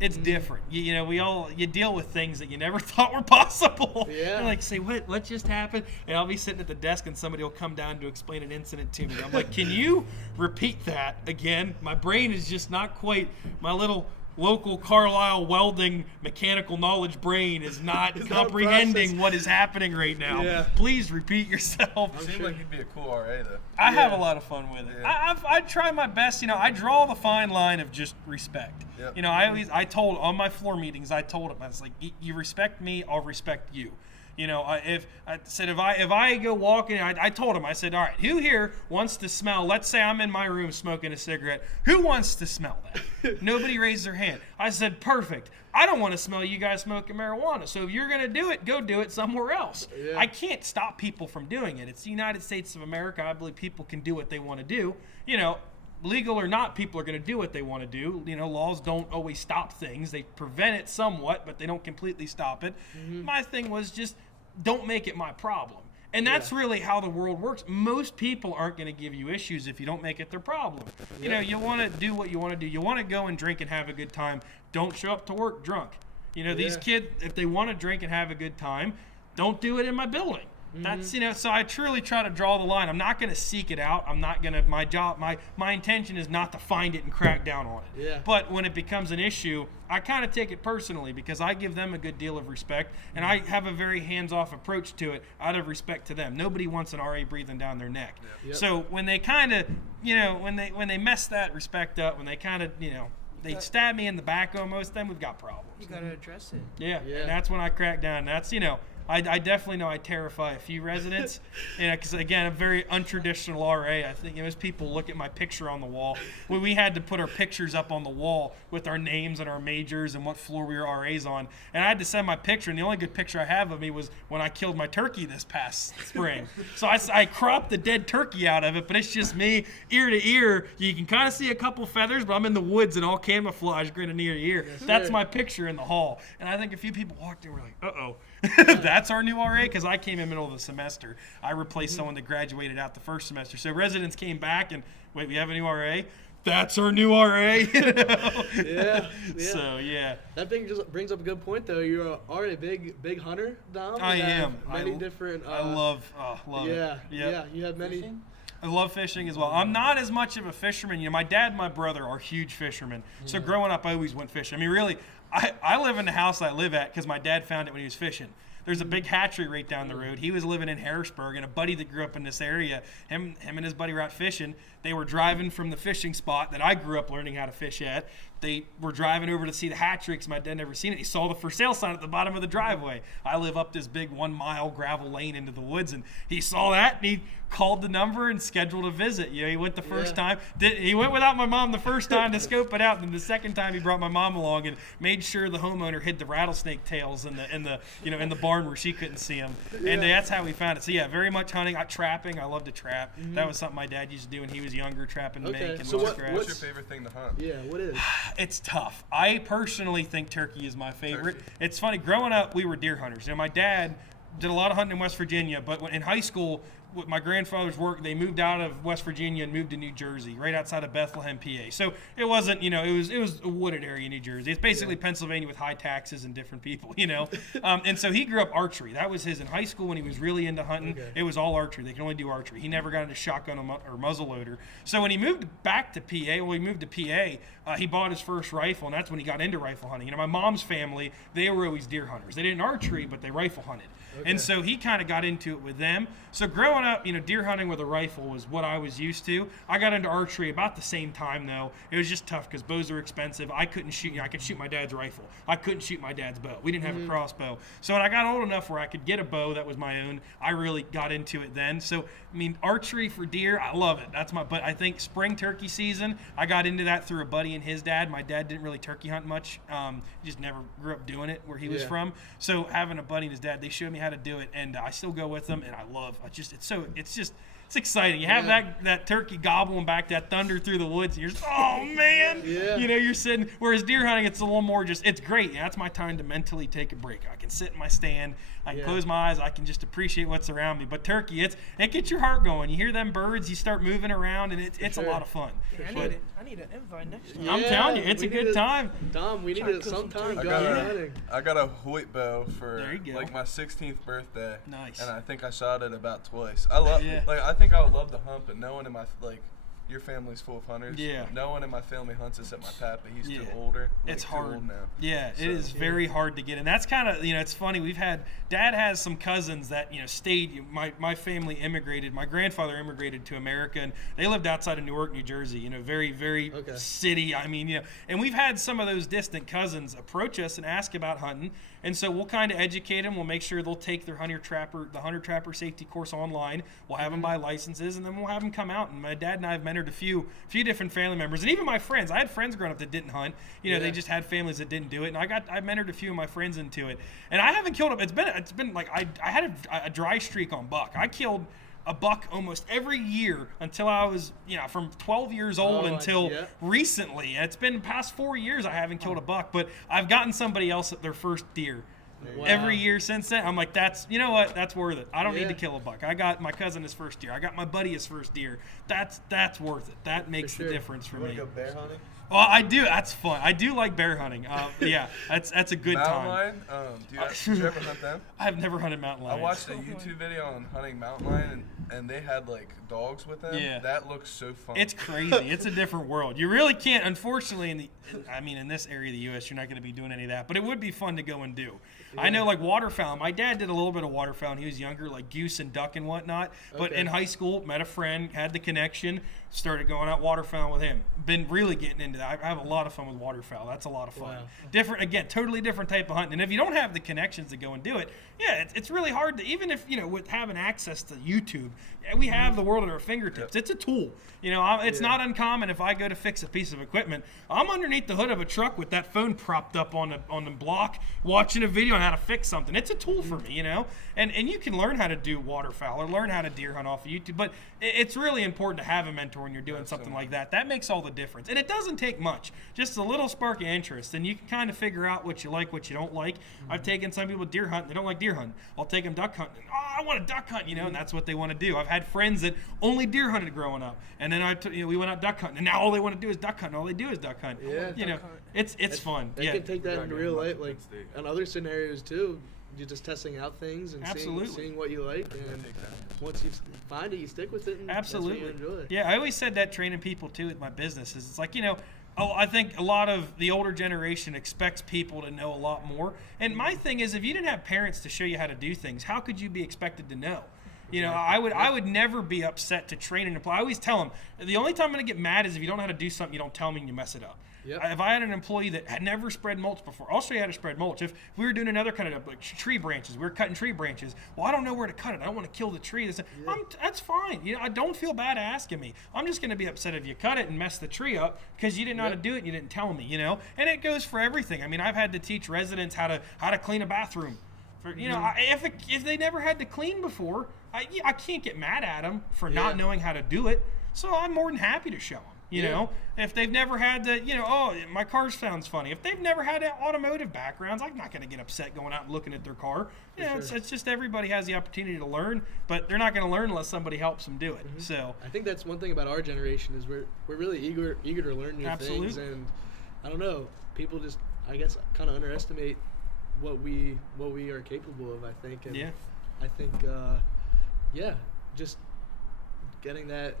It's different. You deal with things that you never thought were possible. Yeah. You're like, say, what just happened? And I'll be sitting at the desk and somebody will come down to explain an incident to me. I'm like, can you repeat that again? My brain is just not quite, my little local Carlisle Welding mechanical knowledge brain is not comprehending what is happening right now. Yeah. Please repeat yourself. You seem like you'd be a cool RA though. I have a lot of fun with it. Yeah. I try my best. I draw the fine line of just respect. Yep. I told on my floor meetings, I told them, I was like, you respect me, I'll respect you. If I go walking, I told him, I said, all right, who here wants to smell? Let's say I'm in my room smoking a cigarette. Who wants to smell that? Nobody raised their hand. I said, perfect. I don't want to smell you guys smoking marijuana. So if you're going to do it, go do it somewhere else. Yeah. I can't stop people from doing it. It's the United States of America. I believe people can do what they want to do. Legal or not, people are going to do what they want to do. Laws don't always stop things. They prevent it somewhat, but they don't completely stop it. Mm-hmm. My thing was just don't make it my problem. And that's really how the world works. Most people aren't going to give you issues if you don't make it their problem. You want to do what you want to do. You want to go and drink and have a good time. Don't show up to work drunk. You know, these kids, if they want to drink and have a good time, don't do it in my building. That's, you know, so I truly try to draw the line. I'm not going to seek it out. I'm not going to, my intention is not to find it and crack down on it. Yeah. But when it becomes an issue, I kind of take it personally because I give them a good deal of respect, and I have a very hands-off approach to it out of respect to them. Nobody wants an RA breathing down their neck. Yep. So when they kind of, you know, when they mess that respect up, when they kind of, you know, they stab me in the back almost, then we've got problems. You gotta address it. Yeah, Yeah. and that's when I crack down. That's, you know, I definitely know I terrify a few residents, because again, I'm very untraditional RA. I think most people look at my picture on the wall. We had to put our pictures up on the wall with our names and our majors and what floor we were RAs on, and I had to send my picture. And the only good picture I have of me was when I killed my turkey this past spring. So I cropped the dead turkey out of it, but it's just me ear to ear. You can kind of see a couple feathers, but I'm in the woods and all camouflage, grinning ear to ear. That's sir. my picture in the hall, and I think a few people walked in and were like, "Uh-oh." That's our new RA, because I came in the middle of the semester. I replaced someone that graduated out the first semester. So residents came back and, wait, we have a new RA? That's our new RA. You know? Yeah. So, yeah. That thing just brings up a good point, though. You're already a big hunter, Dom. I You have am. Many different. I love it. Yeah. Yep. Yeah. You have many. Fishing? I love fishing as well. I'm not as much of a fisherman. You know, my dad and my brother are huge fishermen. So growing up, I always went fishing. I mean, really, I live in the house I live at because my dad found it when he was fishing. There's a big hatchery right down the road. He was living in Harrisburg, and a buddy that grew up in this area, him and his buddy were out fishing. They were driving from the fishing spot that I grew up learning how to fish at. They were driving over to see the hatchery because my dad never seen it. He saw the for sale sign at the bottom of the driveway. I live up this big 1 mile gravel lane into the woods, and he saw that, and he called the number and scheduled a visit. You know, he went the first time. He went without my mom the first time to scope it out, and then the second time he brought my mom along and made sure the homeowner hid the rattlesnake tails in the barn where she couldn't see them. And that's how we found it. So yeah, very much hunting. Trapping. I love to trap. That was something my dad used to do when he was younger, trapping mink and So muskrat. What's your favorite thing to hunt? Yeah. What is? It's tough. I personally think turkey is my favorite. Turkey. It's funny. Growing up, we were deer hunters. You know, my dad did a lot of hunting in West Virginia, but in high school, with my grandfather's work, they moved out of West Virginia and moved to New Jersey, right outside of Bethlehem, PA. So it wasn't, you know, it was a wooded area in New Jersey. It's basically Pennsylvania with high taxes and different people, you know. And so he grew up archery. That was his in high school when he was really into hunting. Okay. It was all archery. They could only do archery. He never got into shotgun or muzzleloader. So when he moved back to PA, he moved to PA, he bought his first rifle, and that's when he got into rifle hunting. You know, my mom's family, they were always deer hunters. They didn't archery, but they rifle hunted. Okay. And so he kind of got into it with them. So growing up, you know, deer hunting with a rifle was what I was used to. I got into archery about the same time, though. It was just tough because bows are expensive. I couldn't shoot. You know, I could shoot my dad's rifle. I couldn't shoot my dad's bow. We didn't have a crossbow. So when I got old enough where I could get a bow that was my own, I really got into it then. So I mean, archery for deer, I love it. But I think spring turkey season, I got into that through a buddy and his dad. My dad didn't really turkey hunt much. He just never grew up doing it where he was from. So having a buddy and his dad, they showed me how to do it, and I still go with them, and it's exciting. You have that turkey gobbling back, that thunder through the woods, and you're just, oh man, you know, you're sitting. Whereas deer hunting, it's a little more just, it's great. That's my time to mentally take a break. I can sit in my stand, I can close my eyes, I can just appreciate what's around me. But turkey, it gets your heart going. You hear them birds, you start moving around, and it's a lot of fun. Yeah, I need an invite next time. I'm telling you, it's a good time. Dom, we need to sometime I go got hunting. I got a Hoyt bow for There you go. like my 16th birthday. Nice. And I think I shot it about twice. I love Yeah. like I think I would love to hunt, but no one in my your family's full of hunters. Yeah. No one in my family hunts except my pap, but he's too Yeah. older. It's too hard. old now. Yeah, So- it is very hard to get. And that's kind of, you know, it's funny. Dad has some cousins that, you know, stayed. My family immigrated. My grandfather immigrated to America, and they lived outside of Newark, New Jersey, you know, very, very city. I mean, you know, and we've had some of those distant cousins approach us and ask about hunting. And so we'll kind of educate them. We'll make sure they'll take their hunter trapper safety course online. We'll have them buy licenses, and then we'll have them come out. And my dad and I have mentored a few different family members, and even my friends. I had friends growing up that didn't hunt. You know, they just had families that didn't do it, and I mentored a few of my friends into it. And I haven't killed them. It's been like I had a dry streak on buck. I killed a buck almost every year until I was, you know, from 12 years old until recently. And it's been past 4 years I haven't killed a buck, but I've gotten somebody else at their first deer. Wow. Every year since then, I'm like, you know what? That's worth it. I don't need to kill a buck. I got my cousin his first deer. I got my buddy his first deer. That's worth it. That makes the difference for You want me. to go bear hunting? Well, I do. That's fun. I do like bear hunting. Yeah, that's a good Mountain time. lion? Did you ever hunt them? I've never hunted mountain I lions. watched a YouTube video on hunting mountain lion, and they had like dogs with them. Yeah. That looks so fun. It's crazy. It's a different world. You really can't. Unfortunately, in this area of the U.S., you're not going to be doing any of that. But it would be fun to go and do. Yeah. I know, like waterfowl. My dad did a little bit of waterfowl when he was younger, like goose and duck and whatnot. But in high school, met a friend, had the connection, started going out waterfowl with him. Been really getting into that. I have a lot of fun with waterfowl. That's a lot of fun. Wow. Different, again, totally different type of hunting. And if you don't have the connections to go and do it, yeah, it's really hard to, even if, with having access to YouTube, we have the world at our fingertips. It's a tool. It's not uncommon if I go to fix a piece of equipment, I'm underneath the hood of a truck with that phone propped up on the block, watching a video on how to fix something. It's a tool for me, and you can learn how to do waterfowl or learn how to deer hunt off of YouTube, but it's really important to have a mentor when you're doing something like that. That makes all the difference. And it doesn't take much, just a little spark of interest, and you can kind of figure out what you like, what you don't like. I've taken some people deer hunting, they don't like deer hunting. I'll take them duck hunting. I want to duck hunt, and that's what they want to do. I've had friends that only deer hunted growing up, and then we went out duck hunting, and now all they want to do is duck hunt. All they do is duck hunt. Yeah, it's fun. They can take that in real life, like in other scenarios too. You're just testing out things and seeing what you like, and once you find it, you stick with it. And Absolutely. That's what you enjoy. Yeah, I always said that training people too with my business is it's like I think a lot of the older generation expects people to know a lot more. And my thing is, if you didn't have parents to show you how to do things, how could you be expected to know? I would never be upset to train an employee. I always tell them, the only time I'm going to get mad is if you don't know how to do something, you don't tell me and you mess it up. Yep. If I had an employee that had never spread mulch before, I'll show you how to spread mulch. If we were doing another kind of like tree branches, we were cutting tree branches. Well, I don't know where to cut it. I don't want to kill the tree. That's fine. I don't feel bad asking me. I'm just going to be upset if you cut it and mess the tree up because you didn't know how to do it and you didn't tell me. And it goes for everything. I mean, I've had to teach residents how to clean a bathroom. If they never had to clean before, I can't get mad at them for not knowing how to do it. So I'm more than happy to show them. If they've never had to, my car sounds funny. If they've never had automotive backgrounds, I'm not going to get upset going out and looking at their car. It's just everybody has the opportunity to learn, but they're not going to learn unless somebody helps them do it. Mm-hmm. So I think that's one thing about our generation is we're really eager to learn new things, and I don't know, people just I guess kind of underestimate what we are capable of. I think, and I think just getting that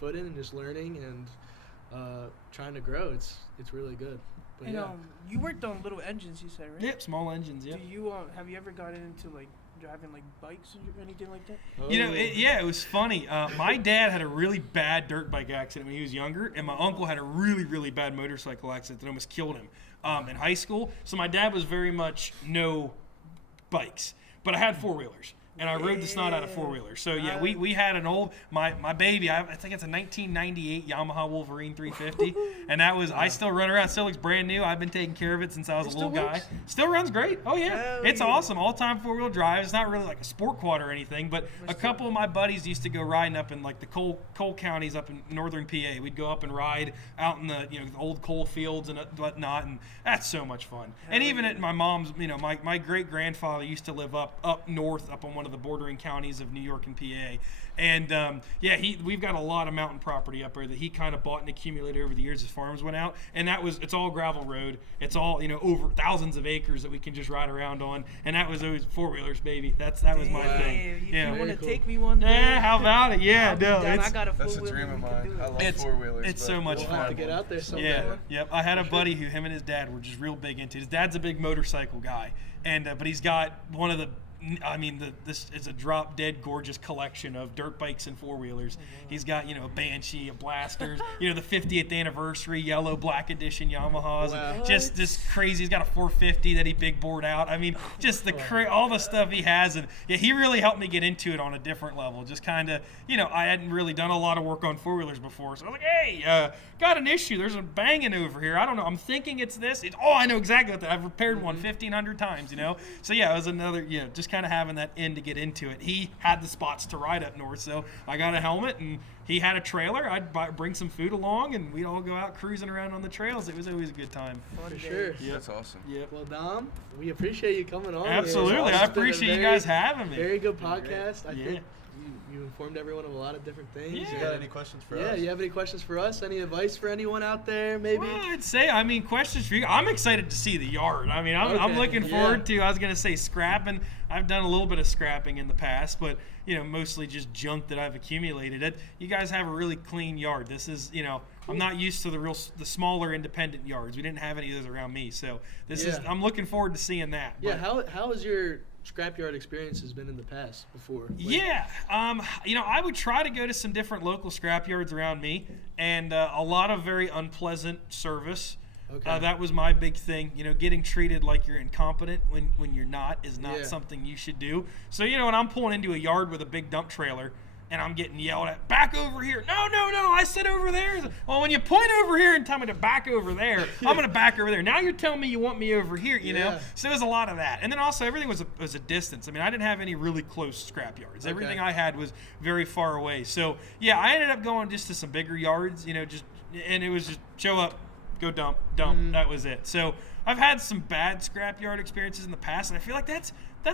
foot in and just learning and trying to grow, it's really good. But you worked on little engines, you said, right? Yep, small engines. Yeah. Do you have you ever gotten into like driving like bikes or anything like that? It was funny. My dad had a really bad dirt bike accident when he was younger, and my uncle had a really, really bad motorcycle accident that almost killed him in high school. So my dad was very much no bikes, but I had four-wheelers. And I rode the snot out of four-wheelers. So, we had an old, my baby, I think it's a 1998 Yamaha Wolverine 350. And that was, I still run around, still looks brand new. I've been taking care of it since I was a little guy. Still runs great. Oh, yeah. It's awesome. All-time four-wheel drive. It's not really like a sport quad or anything, but a couple of my buddies used to go riding up in like the coal counties up in northern PA. We'd go up and ride out in the, the old coal fields and whatnot, and that's so much fun. And even at my mom's, my great-grandfather used to live up north, up on one of the bordering counties of New York and PA, and we've got a lot of mountain property up there that he kind of bought and accumulated over the years as farms went out, and it's all gravel road. It's all over thousands of acres that we can just ride around on, and that was always four-wheelers, baby. That was my thing. You want to take me one day? Yeah, how about it? Yeah, I got a that's a dream of mine. I love four-wheelers. It's so much fun. We'll have to get out there someday. Yeah, yep. I had a buddy who him and his dad were just real big into. His dad's a big motorcycle guy, and but he's got one of the. This is a drop dead gorgeous collection of dirt bikes and four-wheelers. He's got, a Banshee, a Blasters, the 50th anniversary yellow black edition Yamahas. Wow. Just crazy. He's got a 450 that he big bored out. Just all the stuff he has. And he really helped me get into it on a different level. Just kind of, I hadn't really done a lot of work on four-wheelers before. So I was like, hey, got an issue. There's a banging over here. I don't know. I'm thinking it's this. I know exactly what that. I've repaired one 1,500 times, So it was another, just kind of having that in to get into it. He had the spots to ride up north, so I got a helmet and he had a trailer. I'd bring some food along, and we'd all go out cruising around on the trails. It was always a good time. For sure. Yep. That's awesome. Yep. Well, Dom, we appreciate you coming on. Absolutely. It's I been a appreciate you guys having me. Very good podcast. I Yeah. think you informed everyone of a lot of different things. Yeah. You got any questions for us? Yeah, you have any questions for us? Any advice for anyone out there, maybe? Well, I'd say, questions for you. I'm excited to see the yard. I'm Okay, looking yeah. forward to, I was going to say scrapping. I've done a little bit of scrapping in the past, but, mostly just junk that I've accumulated. You guys have a really clean yard. This is, I'm not used to the smaller independent yards. We didn't have any of those around me. So I'm looking forward to seeing that. Yeah, how has your scrapyard experience has been in the past before? Yeah, I would try to go to some different local scrapyards around me, and a lot of very unpleasant service. Okay. That was my big thing. Getting treated like you're incompetent when you're not is not something you should do. So, when I'm pulling into a yard with a big dump trailer and I'm getting yelled at, back over here. No, I said over there. Well, when you point over here and tell me to back over there, I'm going to back over there. Now you're telling me you want me over here, Yeah. So there's a lot of that. And then also everything was a distance. I didn't have any really close scrap yards. Everything I had was very far away. So, yeah, I ended up going just to some bigger yards, and it was just show up, go dump. That was it. So I've had some bad scrapyard experiences in the past, and I feel like that's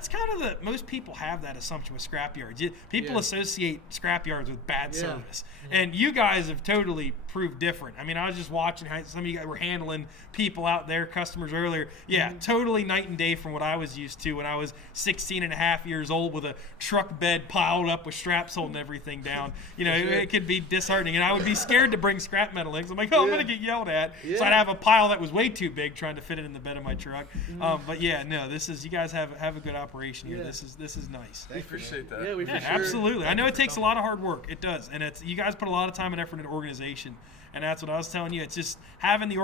kind of most people have that assumption with scrapyards. People associate scrapyards with bad service, and you guys have totally proved different. I was just watching how some of you guys were handling people out there, customers earlier. Yeah, totally night and day from what I was used to when I was 16 and a half years old with a truck bed piled up with straps holding everything down. It could be disheartening, and I would be scared to bring scrap metal in. I'm like, I'm going to get yelled at. So I'd have a pile that was way too big trying to fit it in the bed of my truck. But yeah, no, you guys have a good operation here. This is nice. I appreciate that. Yeah, we for sure. Absolutely. I know it takes a lot of hard work. It does, and you guys put a lot of time and effort into organization. And that's what I was telling you. It's just having the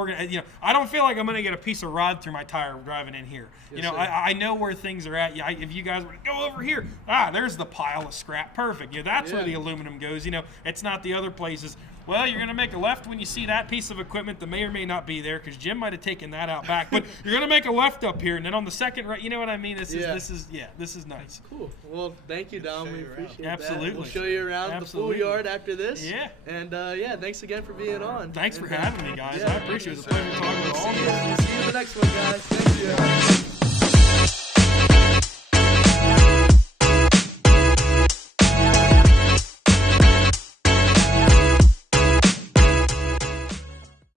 I don't feel like I'm going to get a piece of rod through my tire driving in here. I know where things are at. If you guys were to go over here, there's the pile of scrap. Perfect. That's where the aluminum goes. It's not the other places. Well, you're going to make a left when you see that piece of equipment that may or may not be there because Jim might have taken that out back. But you're going to make a left up here, and then on the second right, you know what I mean? This is nice. Cool. Well, thank you, Dom. We appreciate that. Absolutely. We'll show you around the full yard after this. Yeah. And thanks again for being on. Thanks for having me, guys. I appreciate it. It was a pleasure talking to all of you. See you in the next one, guys. Thank you.